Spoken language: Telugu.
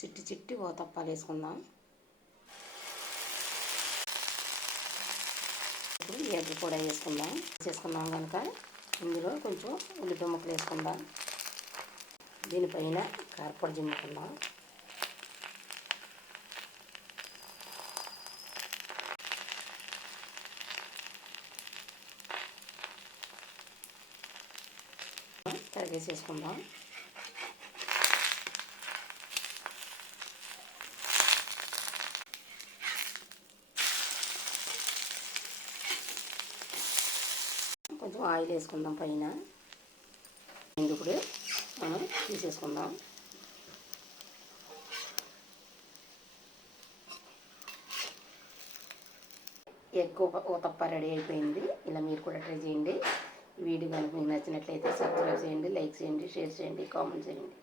చిట్టి చిట్టి ఓతప్పాలు వేసుకుందాం. ఇప్పుడు ఎగ్ కూడా వేసుకున్నాం కనుక ఇందులో కొంచెం ఉల్లిపాయ ముక్కలు వేసుకుందాం. దీనిపైన కారపొడి జిమ్ముకుందాం. తరిగేసేసుకుందాం. కొంచెం ఆయిల్ వేసుకుందాం పైన. ఇప్పుడు మనం తీసేసుకుందాం. ఎగ్ ఊతప్ప రెడీ అయిపోయింది. ఇలా మీరు కూడా ట్రై చేయండి. వీడియో కనుక మీకు నచ్చినట్లయితే సబ్స్క్రైబ్ చేయండి, లైక్ చేయండి, షేర్ చేయండి, కామెంట్ చేయండి.